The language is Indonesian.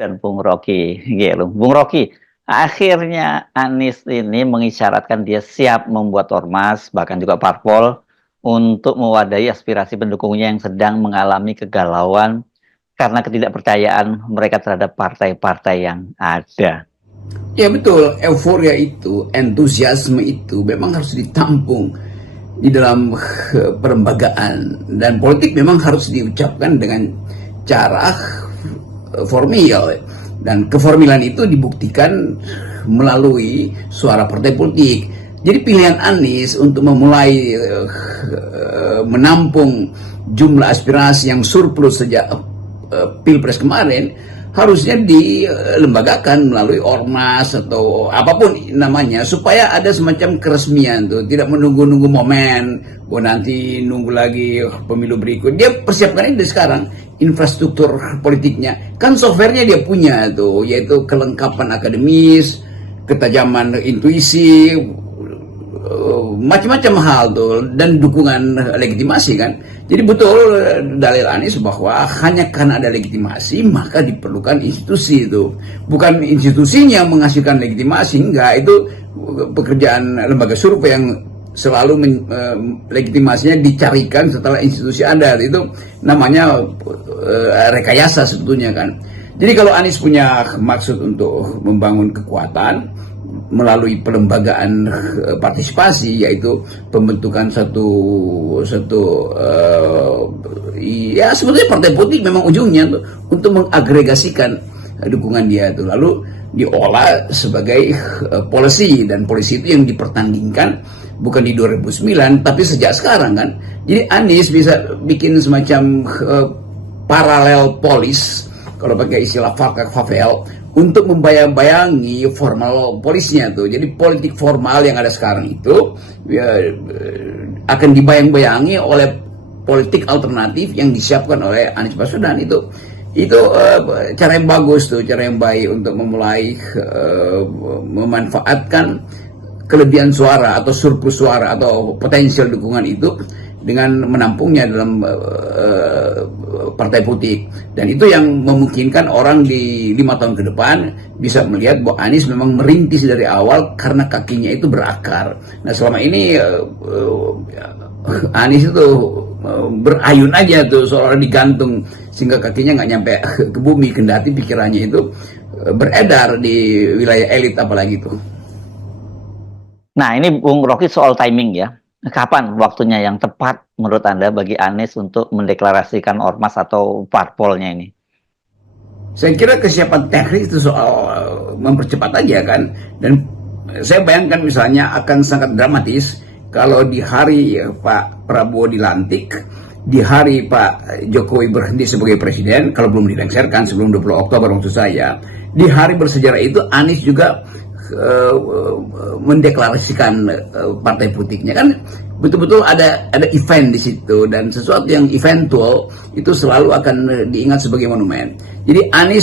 dan Bung Rocky gitu. Bung Rocky, akhirnya Anies ini mengisyaratkan dia siap membuat ormas, bahkan juga parpol, untuk mewadahi aspirasi pendukungnya yang sedang mengalami kegalauan karena ketidakpercayaan mereka terhadap partai-partai yang ada. Ya betul, euforia itu, entusiasme itu memang harus ditampung di dalam perlembagaan, dan politik memang harus diucapkan dengan cara formal, dan keformilan itu dibuktikan melalui suara partai politik. Jadi pilihan Anies untuk memulai menampung jumlah aspirasi yang surplus sejak Pilpres kemarin harusnya dilembagakan melalui ormas atau apapun namanya, supaya ada semacam keresmian tuh, tidak menunggu-nunggu momen, nanti nunggu lagi pemilu berikut. Dia persiapkan ini dari sekarang, infrastruktur politiknya kan, softwarenya dia punya tuh, yaitu kelengkapan akademis, ketajaman intuisi, macam-macam hal tuh, dan dukungan legitimasi kan. Jadi betul dalil Anies bahwa hanya karena ada legitimasi maka diperlukan institusi itu, bukan institusinya yang menghasilkan legitimasi, enggak. Itu pekerjaan lembaga survei yang selalu legitimasinya dicarikan setelah institusi ada. Itu namanya rekayasa sebetulnya kan. Jadi kalau Anies punya maksud untuk membangun kekuatan melalui pelembagaan partisipasi, yaitu pembentukan ya sebetulnya partai politik memang ujungnya untuk mengagregasikan dukungan dia itu, lalu diolah sebagai policy, dan policy itu yang dipertandingkan bukan di 2009 tapi sejak sekarang kan. Jadi Anies bisa bikin semacam paralel polis, kalau pakai istilah Favel, untuk membayang-bayangi formal polisnya tuh. Jadi politik formal yang ada sekarang itu ya, akan dibayang-bayangi oleh politik alternatif yang disiapkan oleh Anies Baswedan. Itu cara yang bagus tuh, cara yang baik untuk memulai memanfaatkan kelebihan suara atau surplus suara atau potensial dukungan itu dengan menampungnya dalam partai politik. Dan itu yang memungkinkan orang di 5 tahun ke depan bisa melihat bahwa Anies memang merintis dari awal karena kakinya itu berakar. Nah selama ini Anies itu berayun aja tuh, seolah digantung sehingga kakinya nggak nyampe ke bumi, kendati pikirannya itu beredar di wilayah elit apalagi itu. Nah ini Bung Rocky soal timing ya. Kapan waktunya yang tepat menurut Anda bagi Anies untuk mendeklarasikan ormas atau parpolnya ini? Saya kira kesiapan teknis itu soal mempercepat aja kan. Dan saya bayangkan misalnya akan sangat dramatis kalau di hari Pak Prabowo dilantik, di hari Pak Jokowi berhenti sebagai presiden, kalau belum dilengsarkan sebelum 20 Oktober maksud saya, di hari bersejarah itu Anies juga mendeklarasikan partai politiknya kan. Betul-betul ada event di situ, dan sesuatu yang eventual itu selalu akan diingat sebagai monumen. Jadi Anies